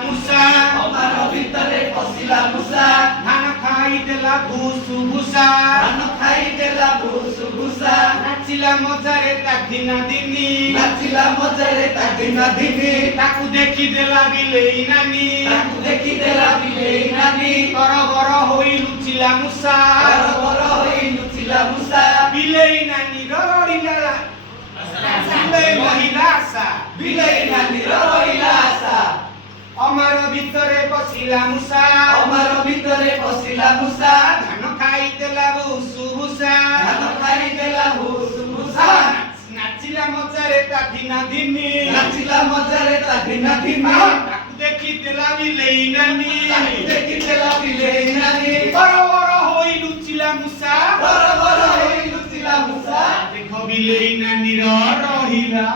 Musa, Omar vitare posila Musa, ধান খাইদেলা ভুসু ভুসা, ধান খাইদেলা ভুসু ভুসা, নাচিলা মজারে তাকিনা দিনি, নাচিলা মজারে তাকিনা দিনি, তাকু দেখি দেলা বিলেই নানি, তাকু দেখি দেলা বিলেই নানি, বড় বড় হই লুচিলা মুসা, বড় বড় হই লুচিলা মুসা, বিলেই নানি রড়িলা, বিলেই মহিলা আসা, বিলেই নানি রইলা আসা, অমার ভিতরে বসিলা মুসা, অমার ভিতরে বসিলা মুসা, ধান খাইদেলা ভুসু ভুসা, ধান খাইদেলা ভুসু ভুসা, নাচিলা মজারে তাকিনা দিনি, নাচিলা মজারে তাকিনা দিনি, তাকু দেখি দেলা বিলেই নানি, তাকু দেখি দেলা বিলেই নানি, বড় বড় হই লুচিলা মুসা, বড় বড় হই লুচিলা মুসা, দেখো বিলেই নানি রহিলা